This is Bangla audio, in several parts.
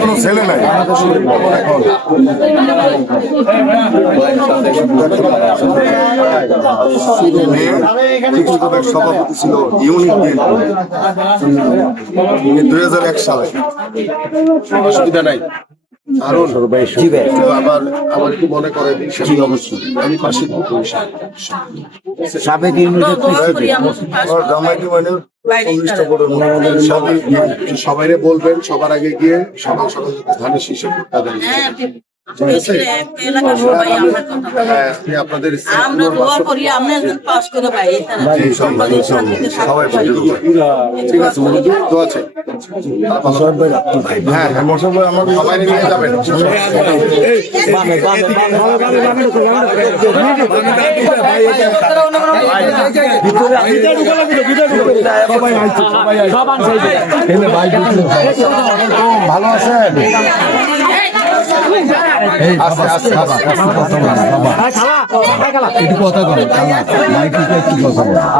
কোনো ছেলে নাই। সভাপতি ছিল ইউনিট 2001 সালে। অসুবিধা নাই। আরো আবার একটু মনে করে আমি পাশে সাবেক সবাই বলবেন সবার আগে গিয়ে সকাল সকাল ধানের শীষে ভোটটা দেন। আপনাদের ঠিক আছে, তো আছে। হ্যাঁ সবাই নিয়ে যাবেন। ভালো আছেন?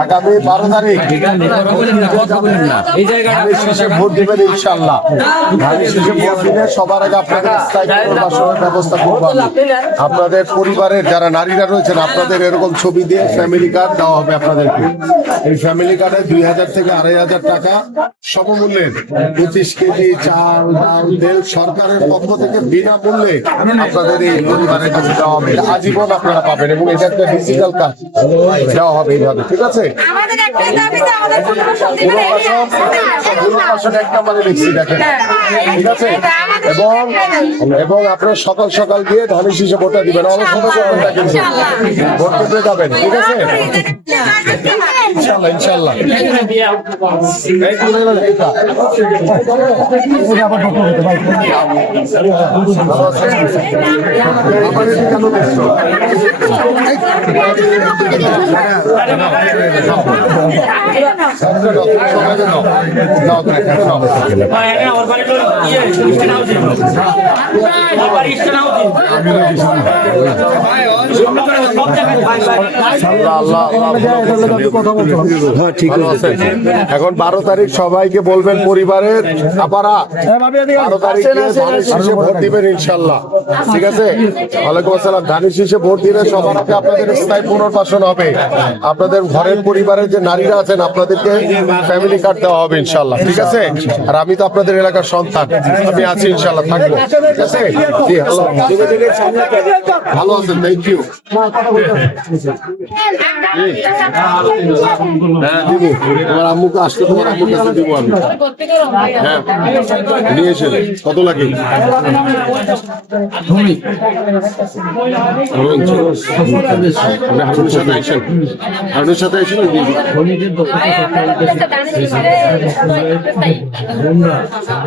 আগামী 12 তারিখ ভোট দেবেন ইনশাল্লাহ। সবার আগে আপনাদের ব্যবস্থা করবো। আপনাদের পরিবারের যারা নারীরা রয়েছেন আপনাদের এরকম ছবি দিয়ে ফ্যামিলি কার্ড দেওয়া হবে আপনাদেরকে। এই ফ্যামিলি কার্ডে 2000 থেকে 2500 টাকা সমমূল্যের 25 কেজি চাল ডাল তেল সরকারের পক্ষ থেকে বিনামূল্যে আপনাদের এই পরিবারের কাছে দেওয়া হবে। আজীবন আপনারা পাবেন এবং এটা একটা ডিজিটাল কাজ দেওয়া হবে এইভাবে। ঠিক আছে, ঠিক আছে। এবং আপনারা সকাল সকাল গিয়ে ধানের শীষে ভোটটা দিবেন। অলসতা করবেন না কিন্তু ভোট দিতে যাবেন। ঠিক আছে, ইনশাল্লাহ ইনশাল্লাহ। এখন 12 তারিখ সবাইকে বলবেন পরিবারের আপারা 12 তারিখে ধানের শীষে ভোট দিবেন ইনশাল্লাহ। ঠিক আছে, ওয়ালাইকুম আসসালাম। ধানের শীষে ভোট দিলে সবার আগে আপনাদের স্থায়ী পুনর্বাসন হবে। আপনাদের ঘরের পরিবারের যে নারীরা আছেন আপনাদেরকে ফ্যামিলি কার্ড দেওয়া হবে ইনশাল্লাহ। ঠিক আছে, আর আমি তো আপনাদের এলাকার সন্তান, আমি আছি ইনশাল্লাহ, থাকবো। ঠিক আছে, ভালো আছেন, থ্যাংক ইউ। হ্যাঁ দিব, তোমার আম্মুকে আসলে তোমার আম্মুর কাছে দিব আমি। হ্যাঁ নিয়ে এসে কত লাগে? হারুনের সাথে এসে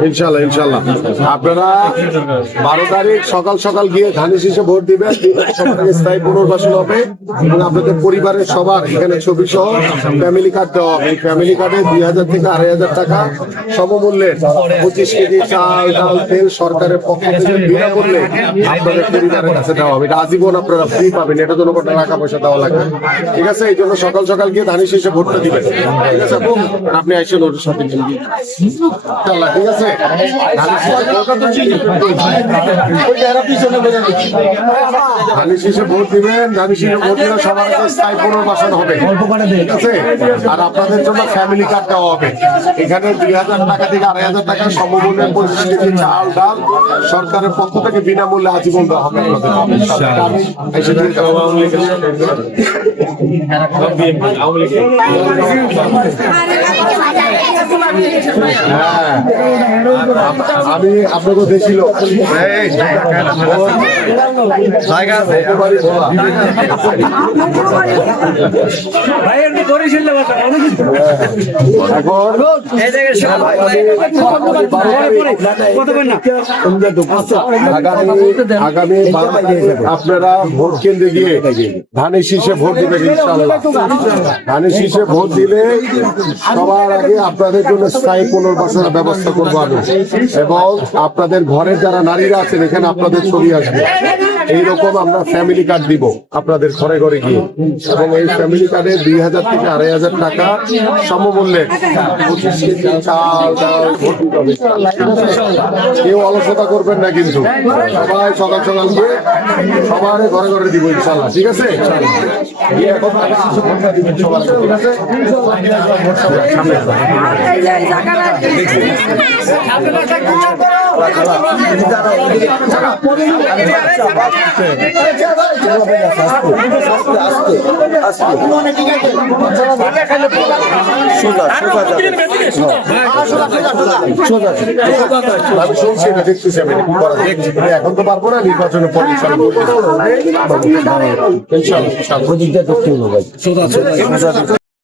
ইনশাল্লাহ ইনশাল্লাহ। আপনারা 12 তারিখ সকাল সকাল গিয়ে ধানের শীষে ভোট দিবেন। স্থায়ী পুনর্বাসন হবে এবং আপনাদের পরিবারের সবার এখানে ছবি সহ ফ্যামিলি কার্ড দেওয়া হবে। ফ্যামিলি কার্ডে 2000 থেকে 2500 টাকা সমমূল্যের 25 কেজি চাল ডাল তেল সরকারের পক্ষ থেকে বিনামূল্যে আপনাদের পরিবারের কাছে দেওয়া হবে। এটা আজীবন আপনারা ফ্রি পাবেন, এটা জন্য কোনো টাকা পয়সা দেওয়া লাগবে। ঠিক আছে, এই জন্য সকাল সকাল গিয়ে ধানের শীষে ভোটটা দিবেন। ঠিক আছে, আপনি আইসেন ওর সাথে। ঠিক আছে, ধানের শীষে ভোট দিবেন। ধানের শীষে ভোট দিলে সবার স্থায়ী পুনর্বাসন হবে। ঠিক আছে, আর আপনাদের জন্য ফ্যামিলি কার্ড দেওয়া হবে। এখানে 2000 টাকা থেকে 2500 টাকা সমমূল্যের 25 কেজি চাল ডাল সরকারের পক্ষ থেকে বিনামূল্যে আজীবন দেওয়া হবে। আমি আপনাকে দেখছিল জায়গা আছে আগামী আপনারা ভোট কেন্দ্রে গিয়ে ধানের শীষে ভোট দিবেন ইনশাআল্লাহ। ধানের শীষে ভোট দিলে সবার আগে আপনাদের জন্য স্থায়ী পুনর্বাসনের ব্যবস্থা করবো আমি, এবং আপনাদের ঘরের যারা নারীরা আছেন এখানে আপনাদের ছবি আসবে। এইরকম আমরা ফ্যামিলি কার্ড দিব আপনাদের ঘরে ঘরে গিয়ে, এবং এই ফ্যামিলি কার্ডে 2000 থেকে 2500 টাকা সমমূল্যে 25 কেজি চাল ডাল ভর্তি হবে। কেউ অলসতা করবেন না কিন্তু, সবাই সকাল সকাল গিয়ে সবার ঘরে ঘরে দিব ইনশাল্লাহ। ঠিক আছে, গিয়ে এখন টাকা কিছু ভোটটা দিবেন সবার, ঠিক আছে? আমি শুনছি না, দেখতেছি আমি এখন তো পারবো না, নির্বাচনের পর ইনশাল্লাহ।